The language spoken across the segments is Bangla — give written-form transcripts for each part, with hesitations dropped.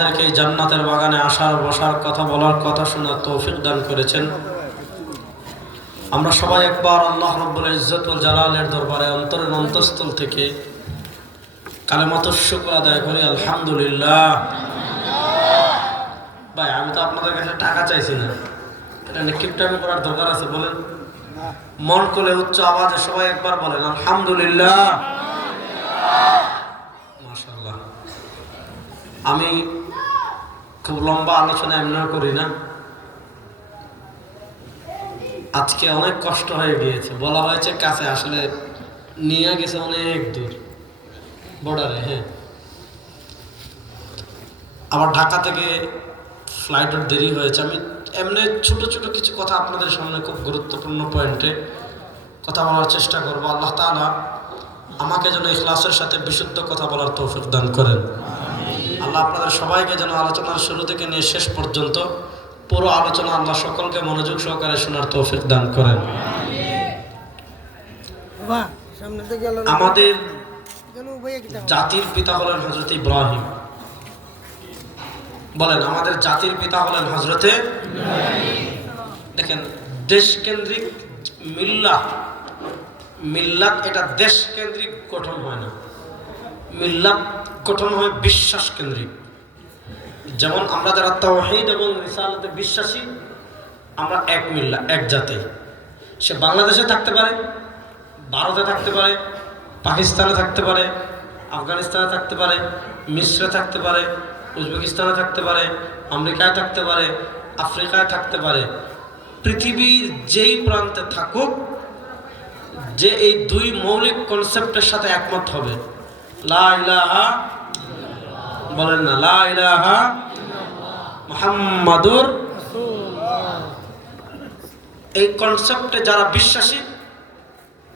আমাদেরকে এই জান্নাতের বাগানে আসার বসার কথা বলার কথা শোনার তৌফিক দান করেছেন। আমরা সবাই একবার আল্লাহ রাব্বুল ইজ্জত ওয়াল জালালের দরবারে অন্তরের অন্তঃস্থল থেকে কালেমাতুশ শুকর আদায় করি আলহামদুলিল্লাহ। ভাই আমি তো আপনাদের কাছে টাকা চাইছি না, এটা নিক্ষিপ্টামি করার দরকার আছে? বলেন, মন করে উচ্চ আওয়াজে সবাই একবার বলেন আলহামদুলিল্লাহ। মাশাআল্লাহ। আমি খুব লম্বা আলোচনা এমনিও করি না, আজকে অনেক কষ্ট হয়ে গিয়েছে। বলা হয়েছে কাছে, আসলে নিয়ে গেছে অনেক দূর বর্ডারে। হ্যাঁ, আবার ঢাকা থেকে ফ্লাইটের দেরি হয়েছে। আমি এমনি ছোট ছোট কিছু কথা আপনাদের সামনে খুব গুরুত্বপূর্ণ পয়েন্টে কথা বলার চেষ্টা করব। আল্লাহ তাআলা আমাকে যেন ইখলাসের সাথে বিশুদ্ধ কথা বলার তৌফিক দান করেন। আল্লাহ আপনাদের সবাইকে যেন আলোচনার শুরু থেকে নিয়ে শেষ পর্যন্ত পুরো আলোচনা আল্লাহ সকলকে মনোযোগ সহকারে শোনার তৌফিক দান করেন। আমাদের জাতির পিতা হলেন হযরত ইব্রাহিম। বলেন, আমাদের জাতির পিতা হলেন হযরতে ইব্রাহিম। দেখেন, দেশকেন্দ্রিক মিল্লাত এটা দেশকেন্দ্রিক গঠন হয় না, মিল্লাত গঠন হয় বিশ্বাস কেন্দ্রিক। যেমন আমরা যারা তাওহীদ এবং রিসালাতে বিশ্বাসী, আমরা এক মিল্লা, এক জাতি। সে বাংলাদেশে থাকতে পারে, ভারতে থাকতে পারে, পাকিস্তানে থাকতে পারে, আফগানিস্তানে থাকতে পারে, মিশ্রে থাকতে পারে, উজবেকিস্তানে থাকতে পারে, আমেরিকায় থাকতে পারে, আফ্রিকায় থাকতে পারে। পৃথিবীর যেই প্রান্তে থাকুক, যে এই দুই মৌলিক কনসেপ্টের সাথে একমত হবে, লা ইলাহা, বলেন না, লা ইলাহা মুহাম্মাদুর রাসূলুল্লাহ, এই কনসেপ্টে যারা বিশ্বাসী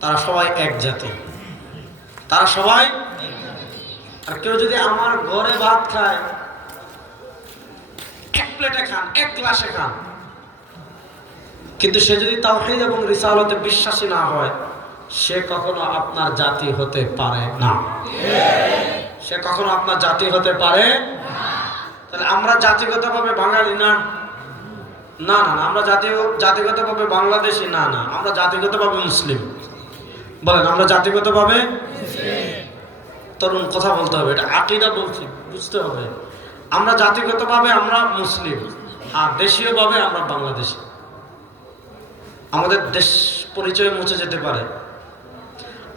তারা সবাই এক জাতি, তারা সবাই। আর কেউ যদি আমার ঘরে ভাত খায়, এক প্লেটে খান, এক গ্লাসে খান, কিন্তু সে যদি তাওহীদ এবং রিসালাতে বিশ্বাসী না হয়, সে কখনো আপনার জাতি হতে পারে না। সে কখনো আপনার জাতি হতে পারে না। তাহলে আমরা জাতিগতভাবে বাঙালি না, না না, আমরা জাতিগতভাবে বাংলাদেশি না, না, আমরা জাতিগতভাবে মুসলিম। বলেন, আমরা জাতিগতভাবে তরুণ কথা বলতে হবে, এটা আকীদা বলছি, বুঝতে হবে। আমরা জাতিগতভাবে আমরা মুসলিম, আর দেশীয়ভাবে আমরা বাংলাদেশি। আমাদের দেশ পরিচয় মুছে যেতে পারে,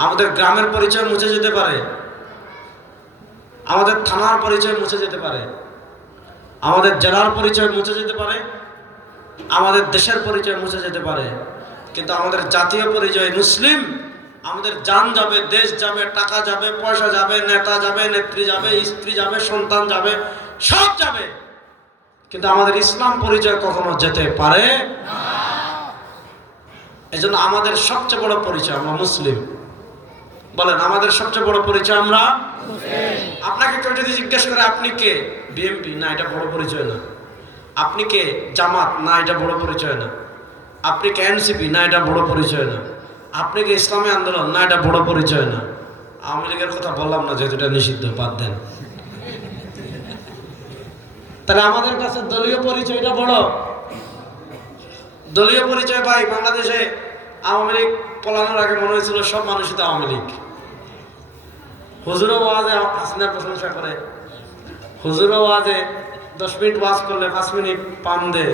আমাদের গ্রামের পরিচয় মুছে যেতে পারে, আমাদের থানার পরিচয় মুছে যেতে পারে, আমাদের জেলার পরিচয় মুছে যেতে পারে, আমাদের দেশের পরিচয় মুছে যেতে পারে, কিন্তু আমাদের জাতীয় পরিচয় মুসলিম। আমাদের জান যাবে, দেশ যাবে, টাকা যাবে, পয়সা যাবে, নেতা যাবে, নেত্রী যাবে, স্ত্রী যাবে, সন্তান যাবে, সব যাবে, কিন্তু আমাদের ইসলাম পরিচয় কখনো যেতে পারে না। এজন্য আমাদের সবচেয়ে বড় পরিচয় আমরা মুসলিম। বলেন, আমাদের সবচেয়ে বড় পরিচয় আমরা মুসলিম। আপনাকে কেউ যদি জিজ্ঞেস করে আপনি কে, বিএনপি, না, এটা বড় পরিচয় না। আপনি কে, জামাত, না, এটা বড় পরিচয় না। আপনি কে, এনসিপি, না, এটা বড় পরিচয় না। আপনি কি ইসলামী আন্দোলন, না, এটা বড় পরিচয় না। আওয়ামী লীগের কথা বললাম না, যেহেতু এটা নিষিদ্ধ, বাদ দেন। তাহলে আমাদের কাছে দলীয় পরিচয়টা বড়। দলীয় পরিচয় ভাই, বাংলাদেশে আওয়ামী লীগ পলানোর আগে মনে হয়েছিল সব মানুষই তো আওয়ামী লীগ। হুজুরও ওয়াজে হাসিনার প্রশংসা করে, হুজুরও ওয়াজে 10 মিনিট ওয়াজ করলে 5 মিনিট পাম দে।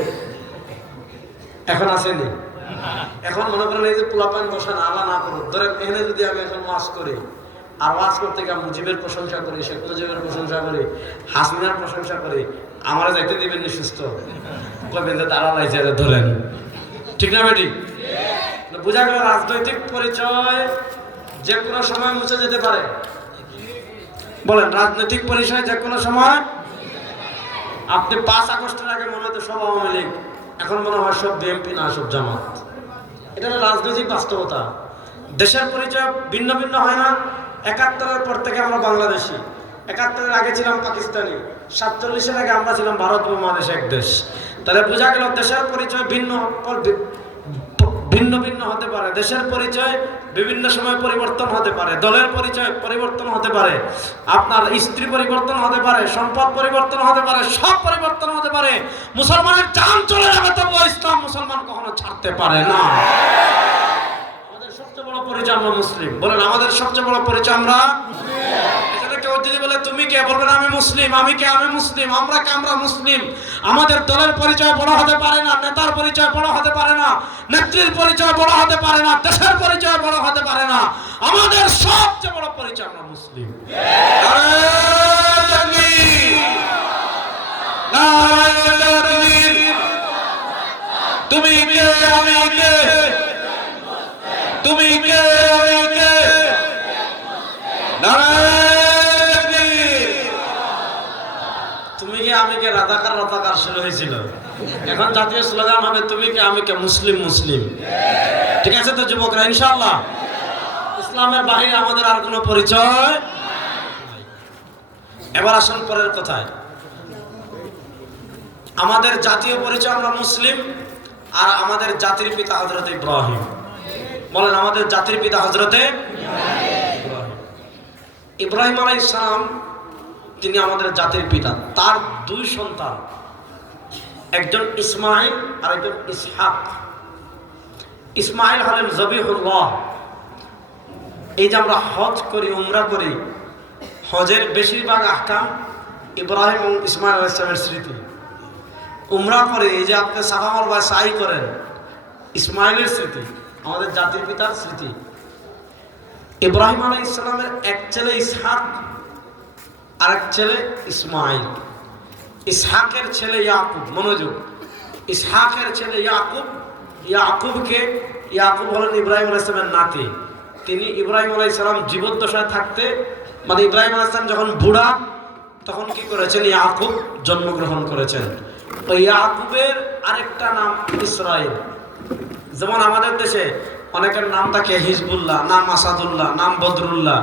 এখন আসেনি? এখন মনে করেন এই যে পোলাপান বসান, আল্লাহ না করুক, ধরেন এখানে যদি আমি এখন ওয়াজ করি, আর ওয়াজ করতে গিয়ে মুজিবের প্রশংসা করি, শেখ মুজিবের প্রশংসা করি, হাসিনার প্রশংসা করি, আমারা যাইতে দিবেন নি সুস্থ? কইবেন যে তারা লাইছে, ধরেন। ঠিক না বেটি? বোঝা গেল রাজনৈতিক পরিচয় যে কোনো সময় মুছে যেতে পারে। বলেন, রাজনৈতিক পরিচয় যে কোনো সময়। আপনি 5 আগস্টের আগে মনে হতো সব আওয়ামী লীগ, এখন মনে হয় সব বিএনপি, না সব জামাত। এটা হলো রাজনৈতিক বাস্তবতা। দেশের পরিচয় ভিন্ন ভিন্ন হয় না। 71-এর পর থেকে আমরা বাংলাদেশি, 71-এর আগে ছিলাম পাকিস্তানি, 47-এর আগে আমরা ছিলাম ভারত উপমহাদেশ এক দেশ। তাহলে বোঝা গেল দেশের পরিচয় ভিন্ন ভিন্ন ভিন্ন হতে পারে, দেশের পরিচয় বিভিন্ন সময় পরিবর্তন হতে পারে, দলের পরিচয় পরিবর্তন হতে পারে, আপনার স্ত্রী পরিবর্তন হতে পারে, সম্পদ পরিবর্তন হতে পারে, সব পরিবর্তন হতে পারে। মুসলমানের জান চলে যাবে, তবুও ইসলাম মুসলমান কখনো ছাড়তে পারে না। আমাদের সবচেয়ে বড় পরিচয় আমরা মুসলিম। বলেন, আমাদের সবচেয়ে বড় পরিচয় আমরা মুসলিম। এখানে কেউ যদি বলে তুমি কে, বলবেন আমি মুসলিম। আমি কে? আমি মুসলিম। আমরা কে? আমরা মুসলিম। আমাদের দলের পরিচয় বড় হতে পারে না, নেতার পরিচয় বড় হতে পারে না, নেত্রীর পরিচয় বড় হতে পারে না, দেশের পরিচয় বড় হতে পারে না। আমাদের সবচেয়ে বড় পরিচয় আমরা মুসলিম। তুমি কে? আমি কে? তুমি কে? আমি কে? তুমি কে আমি কে রাজাকার রাজাকার শুরু হয়েছিল, এখন জাতীয় স্লোগান হবে তুমি কে আমি কে মুসলিম মুসলিম। ঠিক আছে তো যুবকরা? ইনশাআল্লাহ ইসলামের বাহিরে আমাদের আর কোনো পরিচয় নাই। এবার আসুন পরের কথায়। আমাদের জাতীয় পরিচয় আমরা মুসলিম, আর আমাদের জাতির পিতা হযরত ইব্রাহিম। বলেন, আমাদের জাতির পিতা হযরতে ইব্রাহিম। ইব্রাহিম আলাইহিস সালাম তিনি আমাদের জাতির পিতা। তার দুই সন্তান, একজন ইসমাইল আর একজন ইসহাক। ইসমাইল হলেন জবিহুল্লাহ। এই যে আমরা হজ করি, উমরা করি, হজের বেশিরভাগ আহকাম ইব্রাহিম এবং ইসমাইল আলাইহিস সালামের স্মৃতি। উমরা করে এই যে আপনি সাফা মারওয়া সাই করেন, ইসমাইলের স্মৃতি, আমাদের জাতির পিতার স্মৃতি। ইব্রাহিম আলাইহিস সালামের এক ছেলে ইসহাক, আরেক ছেলে ইসমাইল। ইসহাকের ছেলে ইয়াকুব। মনোযোগ, ইসহাকের ছেলে ইয়াকুব। ইয়াকুব হলেন ইব্রাহিম আলাইহিস সালামের নাতি। তিনি ইব্রাহিম আলাইহিস সালাম জীবদ্দশায় থাকতে, মানে ইব্রাহিম আলাইহিস সালাম যখন বুড়া, তখন কি করেছেন? ইয়াকুব জন্মগ্রহণ করেছেন। ওই ইয়াকুবের আরেকটা নাম ইসরাইল। যেমন আমাদের দেশে অনেকের নাম থাকে হিজবুল্লাহ, নাম আসাদুল্লাহ, নাম বদরুল্লাহ,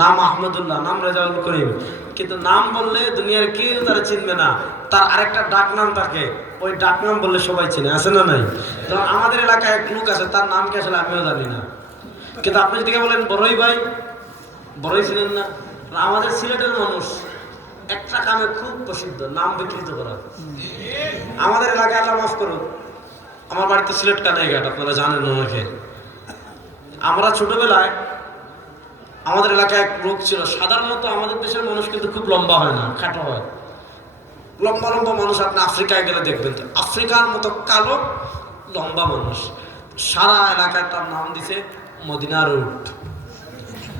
নাম আহমদুল্লাহ, নাম রেজাউল করিম, কিন্তু নাম বললে দুনিয়ার কেউ তারা চিনবে না। তার আরেকটা ডাক নাম থাকে, ওই ডাক নাম বললে সবাই চিনে, আছে না নাই? যেমন আমাদের এলাকায় এক লোক আছে, তার নাম কি আসলে আমিও জানি না, কিন্তু আপনি যদি বলেন বড়ই ভাই, বড়ই ছিলেন না। আমাদের সিলেটের মানুষ একটা কামে খুব প্রসিদ্ধ, নাম বিকৃত করা। আমাদের এলাকায়, আল্লাহ মাফ করুন, আমার বাড়িতে সিলেট কানাইঘাট, আপনারা জানেন অনেকে। আমরা ছোটবেলায় আমাদের এলাকায় এক লোক ছিল। সাধারণত আমাদের দেশের মানুষ কিন্তু খুব লম্বা হয় না, খাটো হয়। লম্বা লম্বা মানুষ আপনি আফ্রিকায় গেলে দেখবেন, তো আফ্রিকার মতো কালো লম্বা মানুষ। সারা এলাকায় তার নাম দিছে মদিনার উট।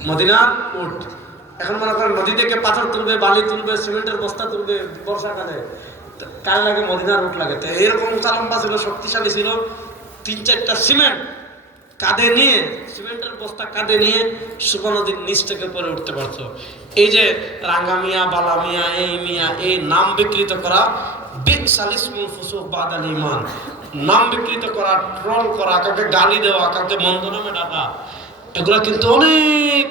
মদিনার উট। এখন মনে করেন নদী থেকে পাথর তুলবে, বালি তুলবে, সিমেন্টের বস্তা তুলবে বর্ষাকালে, কাল লাগে মদিনার উট লাগে। তো এরকম উঁচা লম্বা ছিল, শক্তিশালী ছিল। 3-4টা সিমেন্ট কাঁধে নিয়ে, সিমেন্টের বস্তা কাঁধে নিয়ে সুবর্ণ নদীর নিচ থেকে পরে উঠতে পারত। এই যে রাঙ্গা মিয়া, বালা মিয়া, এই মিয়া, এই নাম বিকৃত করা, বিসাল ইসমুল ফুসুক বাদাল ঈমান, নাম বিকৃত করা, ট্রল করা, কাউকে গালি দেওয়া, কাউকে মন্দ নামে ডাকা, এগুলা কিন্তু অনেক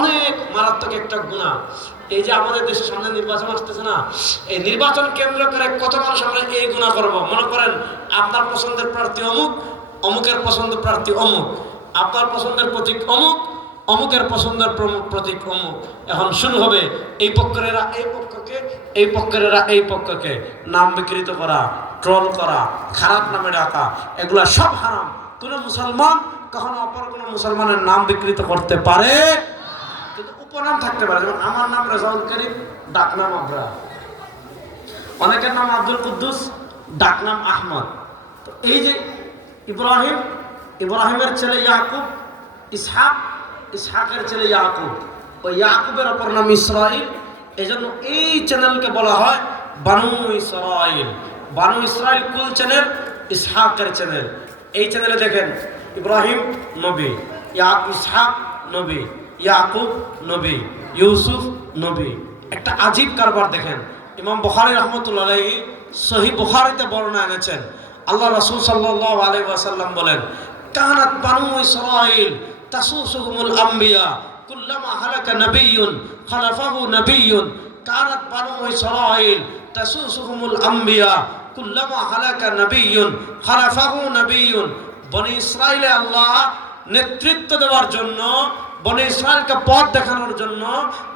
অনেক মারাত্মক একটা গুনাহ। এই যে আমাদের দেশের সামনে নির্বাচন আসতেছে না, এই নির্বাচন কেন্দ্র করে কত মানুষ আমরা এই গুনাহ করব। মনে করেন আপনার পছন্দের প্রার্থী অমুক, অমুকের পছন্দের প্রার্থী অমুক, আপনার পছন্দের প্রতীক অমুক, অমুকের পছন্দের প্রতীক অমুক। এখন শুরু হবে এই পক্ষেরা এই পক্ষকে, এই পক্ষেরা এই পক্ষকে নাম বিকৃত করা, ট্রল করা, খারাপ নামে ডাকা, এগুলা সব হারাম। কোন মুসলমান কখনো অপর কোন মুসলমানের নাম বিকৃত করতে পারে, কিন্তু উপনাম থাকতে পারে। যেমন আমার নাম রেজাউল করিম, ডাক নাম আবরার। অনেকের নাম আব্দুল কুদ্দুস, ডাক নাম আহমদ। তো এই যে ইব্রাহিম, ইব্রাহিমের ছেলে ইয়াকুব, ইসহাক, ইসহাকের ছেলে ইয়াকুব, ওই ইয়াকুবের অপর নাম ইসরাইল। এই জন্য এই চ্যানেলকে বলা হয় বানু ইসরাইল। বানু ইসরাইল কুল চ্যানেল, ইসহাকের চ্যানেল। এই চ্যানেলে দেখেন ইব্রাহিম নবী, ইসহাক নবী, ইয়াকুব নবী, ইউসুফ নবী। একটা আজীব কারবার দেখেন, ইমাম বুখারী রাহমাতুল্লাহ আলাইহি সহিহ বুখারীতে বর্ণনা এনেছেন। আল্লাহ রাসূল সাল্লাল্লাহু আলাইহি ওয়াসাল্লাম বলেন, কানাত বানু ইসরাইল তাসুসুহুমুল আম্বিয়া কুল্লামা হালাকা নাবিয়্যুন খালাফাহু নাবিয়্যুন। কানাত বানু ইসরাইল তাসুসুহুমুল আম্বিয়া কুল্লামা হালাকা নাবিয়্যুন খালাফাহু নাবিয়্যুন। বনি ইসরাইলে আল্লাহ নেতৃত্ব দেওয়ার জন্য, বনি ইসরাইলকে পথ দেখানোর জন্য,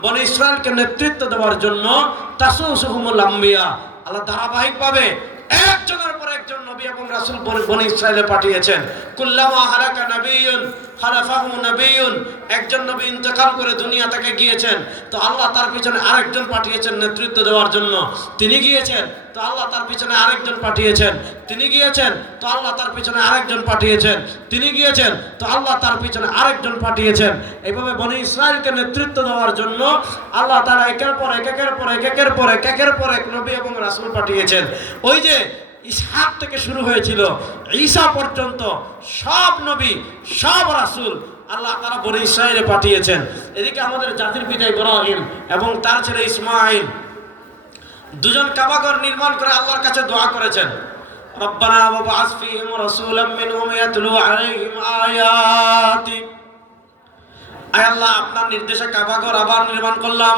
বনি ইসরাইলকে নেতৃত্ব দেওয়ার জন্য তাসুসুহুমুল আম্বিয়া, আল্লাহ ধারাবাহিকভাবে একজনের পর একজন নবী এবং রাসূল বনি ইসরাইলে পাঠিয়েছেন। কুল্লামা হালাকা নাবিয়্যুন খালাফাহু নাবিয়্যুন, একজন নবী ইন্তেকাল করে দুনিয়া থেকে গিয়েছেন, তো আল্লাহ তার পিছনে আরেকজন পাঠিয়েছেন নেতৃত্ব দেওয়ার জন্য। তিনি গিয়েছেন, তো আল্লাহ তার পিছনে আরেকজন পাঠিয়েছেন। তিনি গিয়েছেন, তো আল্লাহ তার পিছনে আরেকজন পাঠিয়েছেন। তিনি গিয়েছেন, তো আল্লাহ তার পিছনে আরেকজন পাঠিয়েছেন। এইভাবে বনি ইসরাইলকে নেতৃত্ব দেওয়ার জন্য আল্লাহ তাআলা একের পর এক নবী এবং রাসূল পাঠিয়েছেন। ওই যে ইসহাক থেকে শুরু হয়েছিল ঈসা পর্যন্ত সব নবী, সব রাসূল আল্লাহ তাআলা বনি ইসরাইলে পাঠিয়েছেন। এদিকে আমাদের জাতির পিতা ইব্রাহিম এবং তার ছেলে ইসমাঈল দুজন কাবাঘর নির্মাণ করে আল্লাহর কাছে দোয়া করেছেন, রব্বানা ওয়াবআস ফীহিম রাসূলাম মিনহুম ইয়াতলু আলাইহিম আয়াতি। আয় আল্লাহ, আপনার নির্দেশে কাবাঘর আবার নির্মাণ করলাম,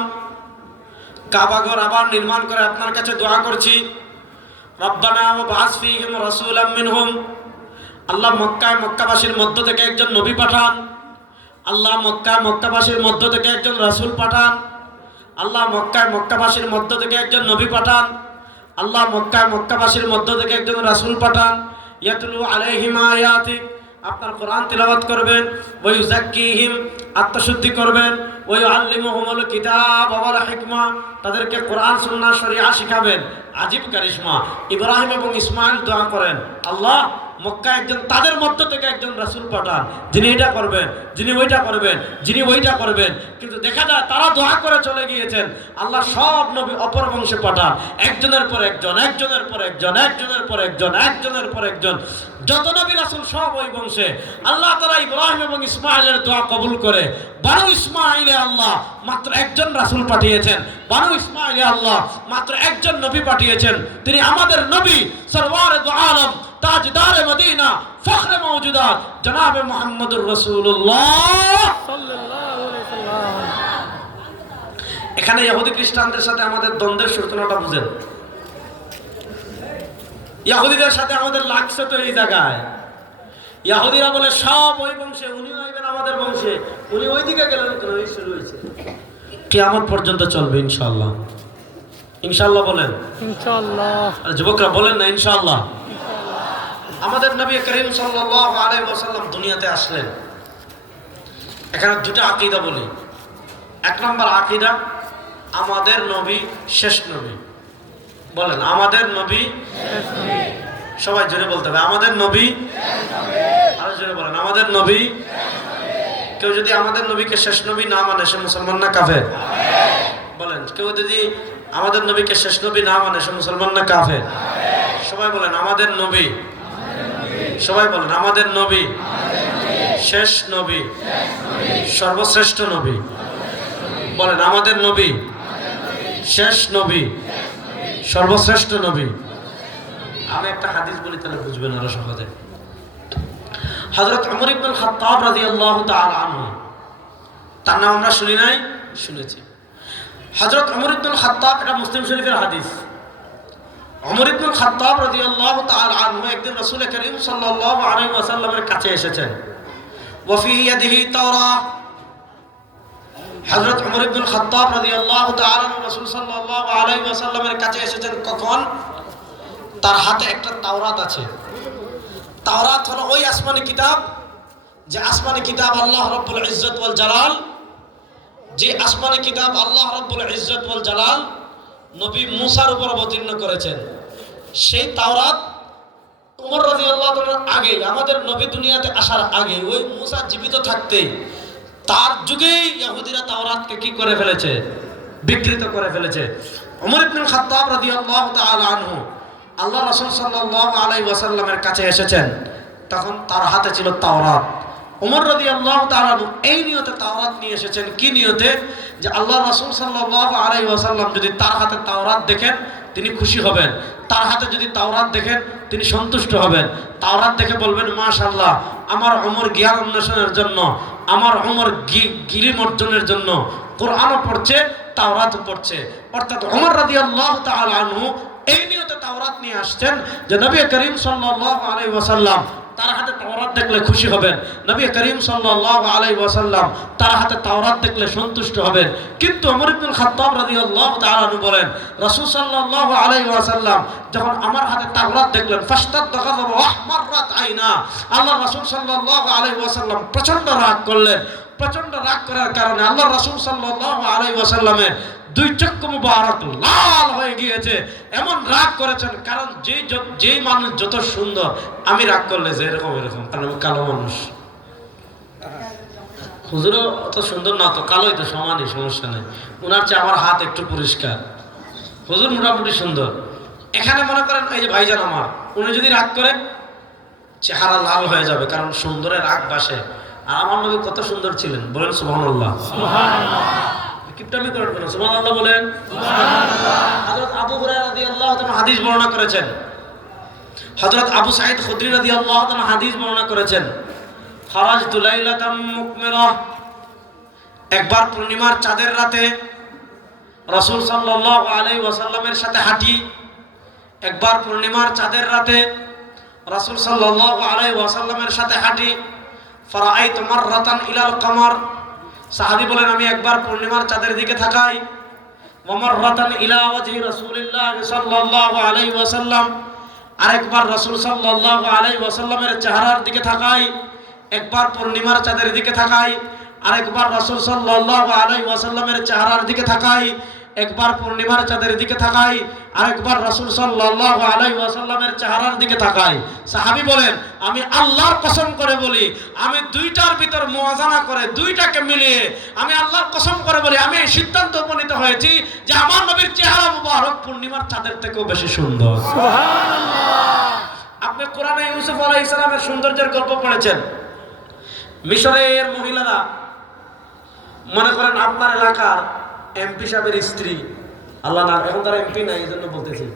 কাবাঘর আবার নির্মাণ করে আপনার কাছে দোয়া করছি। রব্বানা ওয়াবআস ফীহিম রাসূলাম মিনহুম, আল্লাহ মক্কাবাসীর মধ্য থেকে একজন নবী পাঠান। আল্লাহ মক্কাবাসীর মধ্য থেকে একজন রাসূল পাঠান। আল্লাহ মক্কাবাসীর মধ্য থেকে একজন নবী পাঠান। আল্লাহ মক্কাবাসীর মধ্য থেকে একজন রাসূল পাঠান। ইয়াতলু আলাইহিম আয়াতিক, আপনার কোরআন তিলাওয়াত করবেন। ওয়া ইউযাক্কিহিম, আত্মশুদ্ধি করবেন। ওয়া ইউআল্লিমুহুমুল কিতাব ওয়াল হিকমা, তাদেরকে কোরআন সুন্নাহ শরিয়া শিখাবেন। আজীব কারিশমা, ইব্রাহিম এবং ইসমাঈল দোয়া করেন, আল্লাহ মক্কা একজন তাদের মধ্য থেকে একজন রাসূল পাঠান, যিনি এটা করবেন, যিনি ওইটা করবেন, যিনি ওইটা করবেন। কিন্তু দেখা যায় তারা দোয়া করে চলে গিয়েছেন, আল্লাহ সব নবী অপর বংশে পাঠান, একজনের পর একজন, একজনের পর একজন, একজনের পর একজন, একজনের পর একজন, যত নবী রাসূল সব ওই বংশে। আল্লাহ তাআলা ইব্রাহিম এবং ইসমাঈলের দোয়া কবুল করে বানু ইসমাঈলে আল্লাহ মাত্র একজন রাসূল পাঠিয়েছেন। বানু ইসমাঈলে আল্লাহ মাত্র একজন নবী পাঠিয়েছেন, তিনি আমাদের নবী সরওয়ারে দু আলম তাজদারে মদিনা ফখরে মওজুদাত জনাবে মুহাম্মদুর রাসূলুল্লাহ সাল্লাল্লাহু আলাইহি সাল্লাম। এখানে ইহুদি খ্রিস্টানদের সাথে আমাদের দ্বন্দ্বের সূচনাটা বুঝেন। ইহুদিদের সাথে আমাদের লাগছে তো এই জায়গায়। ইহুদিরা বলে সব ওই বংশে, উনি আইবেন আমাদের বংশে, উনি ওইদিকে গেলেন কেন? এই শুরু হয়েছে, কিয়ামত পর্যন্ত চলবে ইনশাআল্লাহ। ইনশাআল্লাহ বলেন, ইনশাআল্লাহ। যুবকরা বলেন না ইনশাআল্লাহ। আমাদের নবী করিম সাল্লাল্লাহু আলাইহি ওয়াসাল্লাম দুনিয়াতে আসলেন। এখানে দুটো আকীদা বলি। এক নম্বর আকীদা, আমাদের নবী শেষ নবী। বলেন আমাদের নবী শেষ নবী। সবাই জোরে বলতে হবে, আমাদের নবী শেষ নবী। আরো জোরে বলেন, আমাদের নবী শেষ নবী। কেউ যদি আমাদের নবীকে শেষ নবী না মানে সে মুসলমান না কাফের? বলেন, কেউ যদি আমাদের নবীকে শেষ নবী না মানে সে মুসলমান না কাফের? সবাই বলেন আমাদের নবী, সবাই বলেন আমাদের নবী শেষ নবী, সর্বশ্রেষ্ঠ নবী। বলেন আমাদের নবী শেষ নবী, সর্বশ্রেষ্ঠ নবী। আমি একটা হাদিস বলি, তাহলে বুঝবেন আরো সহজে। হযরত ওমর ইবনুল খাত্তাব রাদিয়াল্লাহু তাআলা আনহু, তার নাম আমরা শুনি নাই? শুনেছি। হযরত ওমর ইবনুল খাত্তাব, এটা মুসলিম শরীফের হাদিস। ওমর ইবনুল খাত্তাব রাদিয়াল্লাহু তাআলা আনহু একদিন রাসূল করিম সাল্লাল্লাহু আলাইহি ওয়াসাল্লামের কাছে এসেছেন। ওয়া ফি ইয়াদিহি তাওরাহ। হযরত ওমর ইবনুল খাত্তাব রাদিয়াল্লাহু তাআলা আনহু রাসূল সাল্লাল্লাহু আলাইহি ওয়াসাল্লামের কাছে এসেছেন কখন? তার হাতে একটা তাওরাত আছে। তাওরাত হলো ওই আসমানি কিতাব, যে আসমানি কিতাব আল্লাহ রাব্বুল ইজ্জত ওয়াল জালাল, যে আসমানি কিতাব আল্লাহ রাব্বুল ইজ্জত ওয়াল জালাল নবী মুসার উপর অবতীর্ণ করেছেন। সেই তাওরাত ওমর রাদিয়াল্লাহু তাআলার আগে, আমাদের নবী দুনিয়াতে আসার আগে, ওই মুসা জীবিত থাকতে তার যুগেই ইহুদিরা তাওরাতকে কি করে ফেলেছে? বিকৃত করে ফেলেছে। ওমর ইবনুল খাত্তাব রাদিয়াল্লাহু তাআলা আনহু আল্লাহ রাসূল সাল্লাল্লাহু আলাইহি ওয়াসাল্লামের কাছে এসেছেন, তখন তার হাতে ছিল তাওরাত। ওমর রাদিয়াল্লাহু তাআলা এই নিয়তে তাওরাত নিয়ে এসেছেন। কি নিয়তে? যে আল্লাহ রাসূল সাল্লাল্লাহু আলাইহি ওয়াসাল্লাম যদি তার হাতে তাওরাত দেখেন তিনি খুশি হবেন, তার হাতে যদি তাওরাত দেখেন তিনি সন্তুষ্ট হবেন। তাওরাত দেখে বলবেন মাশাআল্লাহ, আমার ওমর জ্ঞান অন্বেষণের জন্য, আমার ওমর গিরিম অর্জনের জন্য কোরআনও পড়ছে, তাওরাতও পড়ছে। অর্থাৎ ওমর রাদিয়াল্লাহু তাআলা আনহু এই নিয়তে তাওরাত নিয়ে আসছেন যে নবী করিম সাল্লাল্লাহু আলাইহি ওয়াসাল্লাম তার হাতে তাওরাত দেখলে খুশি হবেন। নবী করিম সাল্লাল্লাহু আলাইহি ওয়াসাল্লাম তার হাতে তাওরাত দেখলে সন্তুষ্ট হবেন। কিন্তু ওমর ইবনুল খাত্তাব রাদিয়াল্লাহু তাআলা আনহু বলেন, রাসূল সাল্লাল্লাহু আলাইহি ওয়াসাল্লাম যখন আমার হাতে তাওরাত দেখলেন, ফাশতাদ্দা গাযাবু ওয়া আহমাররাত আইনা, আল্লাহ রাসূল সাল্লাল্লাহু আলাইহি ওয়াসাল্লাম প্রচন্ড রাগ করলেন। প্রচন্ড রাগ করার কারণে আল্লাহ রাসূল সাল্লাল্লাহু আলাইহি ওয়াসাল্লামের দুই চক্ষু মুবারক লাল হয়ে গিয়েছে। এমন রাগ করেছেন, কারণ যেই মানুষ যত সুন্দর, আমি রাগ করলে যে এরকম কারণ আমি কালো মানুষ। হুজুরও অত সুন্দর না, তো কালোই তো সমানই, সমস্যা নেই। ওনার চেয়ে আমার হাত একটু পরিষ্কার, হুজুর মোটামুটি সুন্দর। এখানে মনে করেন এই যে ভাইজান আমার, উনি যদি রাগ করেন চেহারা লাল হয়ে যাবে, কারণ সুন্দরের রাগ বাসে। আর আমার নবী কত সুন্দর ছিলেন, বলেন সুবহানাল্লাহ। কিপটামি করেন কেন, সুবহানাল্লাহ বলেন। হযরত আবু হুরায়রা রাদিয়াল্লাহু তাআলা হাদিস বর্ণনা করেছেন, হযরত আবু সাঈদ খুদরি রাদিয়াল্লাহু তাআলা হাদিস বর্ণনা করেছেন, খারাজতু লাইলাতাম মুকমিরা, একবার পূর্ণিমার চাঁদের রাতে রাসূল সাল্লাল্লাহু আলাইহি ওয়াসাল্লামের সাথে হাঁটি। একবার পূর্ণিমার চাঁদের রাতে রাসূল সাল্লাল্লাহু আলাইহি ওয়াসাল্লামের সাথে হাঁটি। ফারাআইতু মাররাতান ইলাল কমর, সাহাবী বলেন আমি একবার পূর্ণিমার চাঁদের দিকে তাকাই। ওয়া মাররাতান ইলা ওয়াজহি রাসূলিল্লাহ সাল্লাল্লাহু আলাইহি ওয়াসাল্লাম, আরেকবার রাসূল সাল্লাল্লাহু আলাইহি ওয়াসাল্লামের চেহারার দিকে তাকাই। একবার পূর্ণিমার চাঁদের দিকে তাকাই, আরেকবার রাসূল সাল্লাল্লাহু আলাইহি ওয়াসাল্লামের চেহারার দিকে তাকাই। একবার পূর্ণিমার চাঁদের দিকে তাকাই, আরেকবার রাসূল সাল্লাল্লাহু আলাইহি ওয়াসাল্লামের চেহারার দিকে তাকাই। সাহাবী বলেন আমি আল্লাহর কসম করে বলি, আমি দুইটার ভিতর মুওয়াজানা করে দুইটাকে মিলিয়ে আমি আল্লাহর কসম করে বলি, আমি এই সিদ্ধান্ত উপনীত হয়েছি যে আমার নবীর চেহারা মুবারক পূর্ণিমার চাঁদের থেকেও বেশি সুন্দর। সুবহানাল্লাহ। আপনি কোরআনে ইউসুফ আলাইহিস সালামের সৌন্দর্যের গল্প পড়েছেন। মিশরের মহিলারা, মনে করেন আপনার এলাকার এমপি সাহেবের স্ত্রী, আল্লাহ না, এখন তারা এমপি নাই, এই জন্য বলতেছি,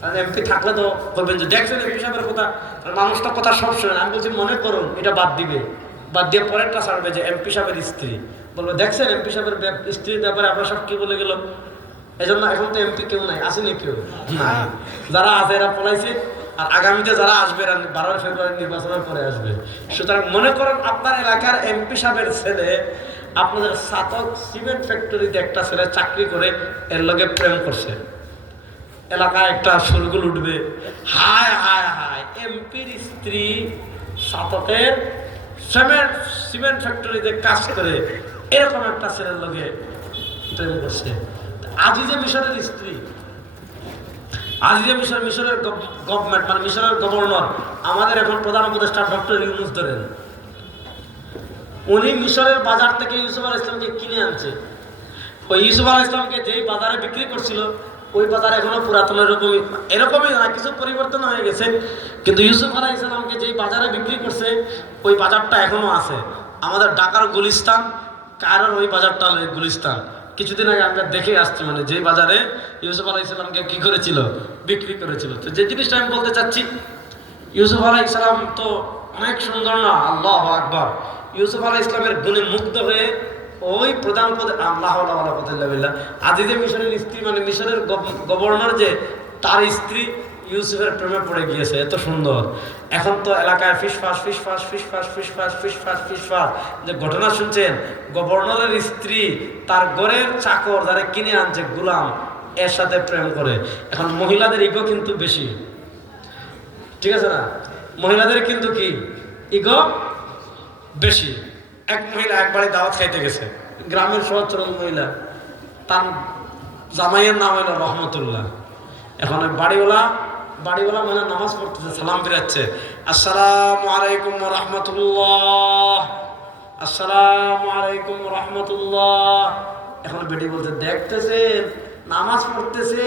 কারণ এমপি থাকলে তো বলবেন যে দেখছেন এমপি সাহেবের কথা, মানুষ তো কথা সব শোনে। আমি বলছি মনে করুন এটা বাদ দিবে, বাদ দিয়ে পরেরটা ছাড়বে যে এমপি সাহেবের স্ত্রী, বলবে দেখছেন এমপি সাহেবের স্ত্রীর ব্যাপারে আমরা সব কি বলে গেল। এই জন্য এখন তো এমপি কেউ নাই, আসেনি কেউ, যারা আছে এরা পলাইছে, আর আগামীতে যারা আসবে এরা 12 ফেব্রুয়ারি নির্বাচনের পরে আসবে। সুতরাং মনে করেন আপনার এলাকার এমপি সাহেবের ছেলে আপনাদের সাতক সিমেন্ট ফ্যাক্টরিতে একটা ছেলে চাকরি করে এর লগে প্রেম করছে, এলাকায় একটা শোরগোল উঠবে, হায় হায় হায় এমপির স্ত্রী সাতকের সিমেন্ট ফ্যাক্টরিতে কাজ করে এরকম একটা ছেলের লগে প্রেম করছে। আজিজে মিশরের স্ত্রী, আজিজে মিশরের গভর্নমেন্ট মানে মিশরের গভর্নর, আমাদের এখন প্রধান উপদেষ্টা ডক্টর ইউনূস ধরেন, উনি মিশরের বাজার থেকে ইউসুফ আলাইহিস সালামকে কিনে আনছে। ওই ইউসুফ আলাইহিস সালামকে যেই বাজারে বিক্রি করছিল ওই বাজার এখনো পুরাতন এরকমই না, কিছু পরিবর্তন হয়ে গেছে, কিন্তু ইউসুফ আলাইহিস সালামকে যেই বাজারে বিক্রি করছে ওই বাজারটা এখনো আছে। আমাদের ঢাকার গুলিস্তান, কায়রোর ওই বাজারটা গুলিস্তান। কিছুদিন আগে আমরা দেখে আসছি, মানে যে বাজারে ইউসুফ আলাইহিস সালামকে কি করেছিল, বিক্রি করেছিল। তো যে জিনিসটা আমি বলতে চাচ্ছি, ইউসুফ আলাইহিস সালাম তো অনেক সুন্দর না, আল্লাহু আকবার। ইউসুফ আলাইহিস সালামের গুণে মুগ্ধ হয়ে ওই প্রধান পদে আজিজে মিশরের স্ত্রী, মানে মিশরের গভর্নর যে, তার স্ত্রী ইউসুফের প্রেমে পড়ে গিয়েছে, এত সুন্দর। এখন তো এলাকায় ফিসফাস যে ঘটনা শুনছেন, গভর্নরের স্ত্রী তার ঘরের চাকর যারা কিনে আনছে গোলাম, এর সাথে প্রেম করে। এখন মহিলাদের ইগো কিন্তু বেশি, ঠিক আছে না? মহিলাদের কিন্তু কি ইগো বেশি। এক মহিলা একবারে দাওয়াত খাইতে গেছে, গ্রামের সহজ সরল মহিলা, তার জামাইয়ের নাম হলো রহমতুল্লাহ। এখন বাড়িওয়ালা মহিলা নামাজ পড়তেছে, সালাম ফিরাচ্ছে, আসসালামু আলাইকুম রহমতুল্লাহ, আসসালামু আলাইকুম রহমতুল্লাহ। এখন বেটি বলছে দেখতেছেন নামাজ পড়তেছে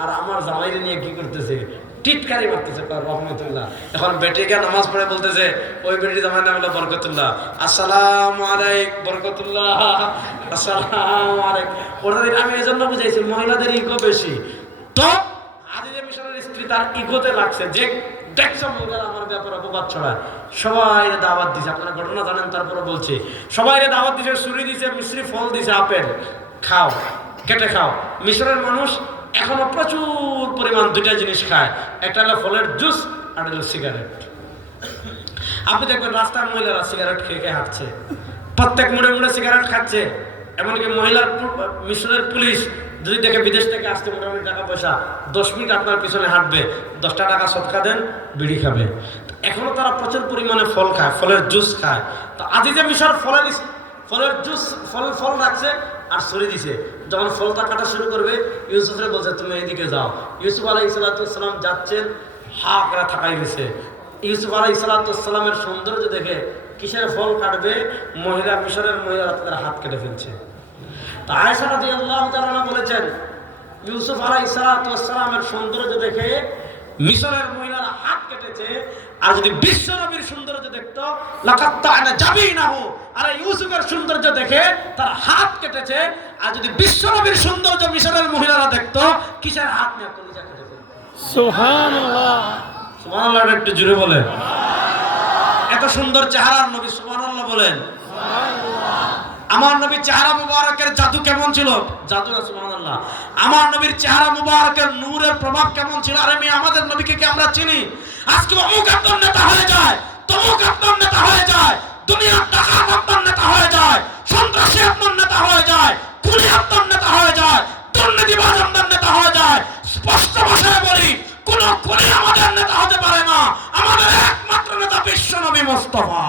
আর আমার জামাইরে নিয়ে কি করতেছে, টিটকারি মারতেছে রহমতুল্লাহ। এখন বেটিকে নামাজ পড়ে বলতেছে, ওই বেটির জামাইয়ের নাম হলো বরকতুল্লাহ, আসসালামু আলাইকুম বরকতুল্লাহ, আসসালামু আলাইকুম। ওদের আমি এই জন্য বুঝাইছি মহিলাদের ইগো বেশি। তো আজিজে মিশরের স্ত্রী তার ইগোতে লাগছে যে দেখছো মহিলারা আমার ব্যাপারে অপবাদ ছড়ায়, সবাই দাওয়াত দিছে, আপনারা ঘটনা জানেন, তারপরে বলছি, সবাই দাওয়াত দিছে, ছুরি দিছে, মিশ্রি ফল দিছে, আপেল খাও, কেটে খাও। মিশরের মানুষ এখনো প্রচুর পরিমাণ দুইটা জিনিস খায়, একটা হলো ফলের জুস আর হলো সিগারেট। আপনি দেখবেন রাস্তার মহিলারা সিগারেট খেয়ে খেয়ে হাঁটছে, প্রত্যেক মোড়ে মোড়ে সিগারেট খাচ্ছে। এমনকি মিশরের পুলিশ যদি দেখে বিদেশ থেকে আসতে মোটামুটি টাকা পয়সা, 10 মিনিট আপনার পিছনে হাঁটবে, 10টা টাকা সৎকা দেন, বিড়ি খাবে। এখনো তারা প্রচুর পরিমাণে ফল খায়, ফলের জুস খায়। তো আজ যে মিশর ফলের জুস ফল রাখছে আর ছড়ি দিছে। যখন ফলটা কাটা শুরু করবে, ইউসুফরে বলছে তুমি এইদিকে যাও। ইউসুফ আলাইহিস সালাম যাচ্ছেন, হা করে থাকাই গেছে। ইউসুফ আলাইহিস সালামের সৌন্দর্য দেখে কিসের ফল কাটবে, মিশরের মহিলারা তাদের হাত কেটে ফেলছে। তা আয়েশা রাদিয়াল্লাহু তাআলা বলেছেন, ইউসুফ আলাইহিস সালামের সৌন্দর্য দেখে মিশরের মহিলারা হাত কেটেছে। আর যদি বিশ্ব নবীর সৌন্দর্য দেখতো, লাকাত্তা'না জাবিনাহু, আর ইউসুফের সৌন্দর্য দেখে তার হাত কেটেছে। আর যদি বিশ্ব নবীর সৌন্দর্য মিশরের মহিলারা দেখতো, কিসের হাত নিয়ে কলিজা কেটে ফেলতো। সুবহানাল্লাহ, সুবহানাল্লাহ একটু জোরে বলেন। এত সুন্দর চেহারার নবী, সুবহানাল্লাহ বলেন। আমার নবীর চেহারা মুবারকের জাদু কেমন ছিল? জাদু না, সুবহানাল্লাহ। আমার নবীর চেহারা মুবারকের নূরের প্রভাব কেমন ছিল? আরে আমি আমাদের নবীকে কি আমরা চিনি? আজকে অমুক আপনার নেতা হয়ে যায়, তমুক আপনার নেতা হয়ে যায়, দুনিয়ার টাকা আপনার নেতা হয়ে যায়, সন্ত্রাসী আপনার নেতা হয়ে যায়, খুনি আপনার নেতা হয়ে যায়, দুর্নীতিবাজ আপনার নেতা হয়ে যায়। স্পষ্ট ভাষায় বলি, কোন খুনি আমাদের নেতা হতে পারে না। আমাদের একমাত্র নেতা বিশ্ব নবী মুস্তাফা।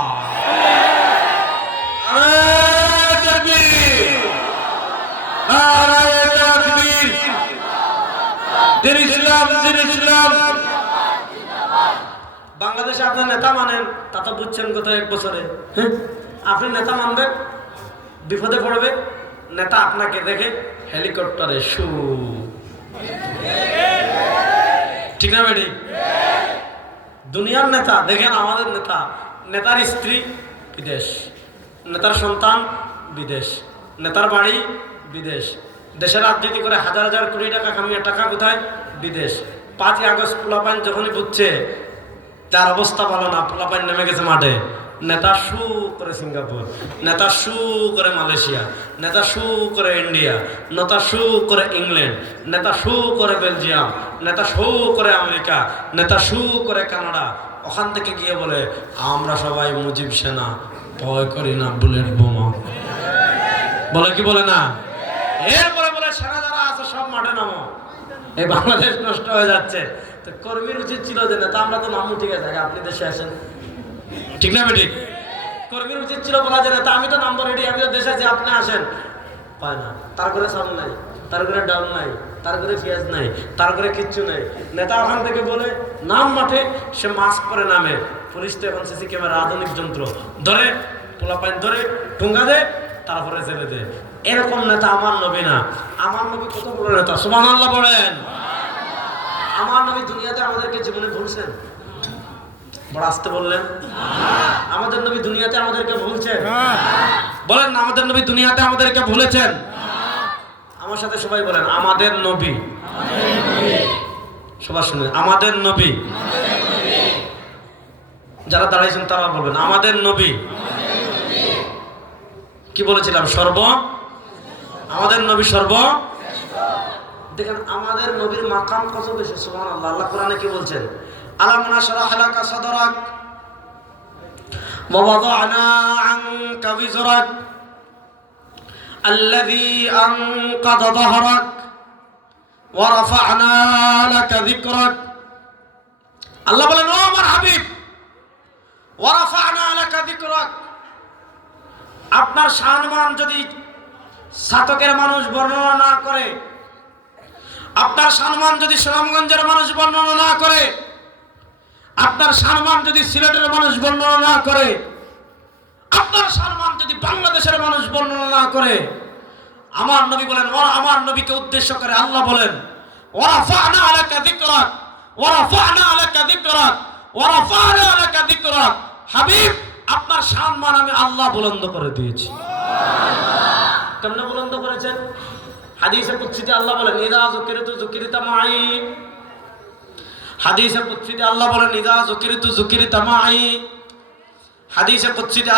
বাংলাদেশে আপনার নেতা মানেন, তা তো বুঝছেন কোথায় 1 বছরে। আপনি নেতা মানবেন, বিপদে পড়বে, নেতা আপনাকে দেখে হেলিকপ্টারে শু, ঠিক না বেটি? দুনিয়ার নেতা দেখেন, আমাদের নেতার স্ত্রী বিদেশ, নেতার সন্তান বিদেশ, নেতার বাড়ি বিদেশ, দেশের রাজনীতি করে হাজার হাজার কোটি টাকা কামিয়ে টাকা কোথায়? বিদেশ। 5ই আগস্ট পোলাপাইন যখনই বুঝছে তার অবস্থা ভালো না, পোলাপাইন নেমে গেছে মাঠে, নেতা শু করে সিঙ্গাপুর, নেতা শু করে মালয়েশিয়া, নেতা শু করে ইন্ডিয়া, নেতা শু করে ইংল্যান্ড, নেতা শু করে বেলজিয়াম, নেতা শু করে আমেরিকা, নেতা শু করে কানাডা। ওখান থেকে গিয়ে বলে আমরা সবাই মুজিব সেনা, ভয় করি না বুলেট বোমা। বলে কি বলে না? এরপরে বলে সেনা যারা আছে সব মাঠে নামো, এই বাংলাদেশ নষ্ট হয়ে যাচ্ছে। তো কর্মীর উচিত ছিল যে নেতা আমরা তো নামু, ঠিক আছে, আপনি দেশে আসেন, ঠিক না বেঠিক? কর্মীর উচিত ছিল বলা যে নেতা আমি তো নামবো রেডি, আমি তো দেশে আছি, আপনি আসেন। পায় না, তার করে সাউন্ড নাই, তার করে ডাউন নাই, তার করে পেঁয়াজ নাই, তার করে কিচ্ছু নাই। নেতা ওখান থেকে বলে নাম মাঠে, সে মাস্ক পরে নামে। পুলিশ তো এখন সিসি ক্যামেরা, আধুনিক যন্ত্র, ধরে পোলাপাইন ধরে ঠুঙ্গা দেয়, তারপরে ছেড়ে দেয়। এরকম নেতা আমার নবী না। আমার নবী কত বড় নেতা, সুবহানাল্লাহ বলেন। আমার নবী দুনিয়াতে আমাদেরকে জীবনে ভুলছেন, বড় আসতে বললেন। আমাদের নবী দুনিয়াতে আমাদেরকে ভুলছেন, বলেন না আমাদের নবী দুনিয়াতে আমাদেরকে ভুলেছেন? আমার সাথে সবাই বলেন আমাদের নবী। সবার শুনে আমাদের নবী। যারা দাঁড়াইছেন তারা বলবেন আমাদের নবী। কি বলেছিলাম? আমাদের নবী সর্ব। দেখেন আমাদের নবীর মাকাম কত বেশি, সুবহানাল্লাহ। আল্লাহ কোরআনে কি বলছেন? আলাম নাশরাহ লাকা সাদরাক ওয়া ওয়াদা'না আনকা বিজরাক আল্লাযী আনকাযা যাহরাক ওয়া রাফা'না লাকা যিকরাক। আল্লাহ বলেন ও আমার হাবিব, ওয়া রাফা'না লাকা যিকরাক, আপনার সম্মান যদি সাতকের মানুষ বর্ণনা না করে, আপনার সম্মান যদি সুনামগঞ্জের মানুষ বর্ণনা না করে, আপনার সম্মান যদি সিলেটের মানুষ বর্ণনা না করে, আপনার সম্মান যদি বাংলাদেশের মানুষ বর্ণনা না করে, আমার নবী বলেন, আমার নবীকে উদ্দেশ্য করে আল্লাহ বলেন ওয়া রাফা'না আলাকা যিকরাক ওয়া রাফা'না আলাকা যিকরাক ওয়া রাফা'না আলাকা যিকরাক। হাবিব আপনার সম্মান আমি আল্লাহ বুলন্দ করে দিয়েছি। কেমনে বুলন্দ করেছেন? হাদিসে কুদসিতে আল্লাহ বলেন ইযা যুকিরতু যুকিরতা মাই। হাদিসে কুদসিতে আল্লাহ বলেন ইযা যুকিরতু যুকিরতা মাই। হাদিসে কুদসিতে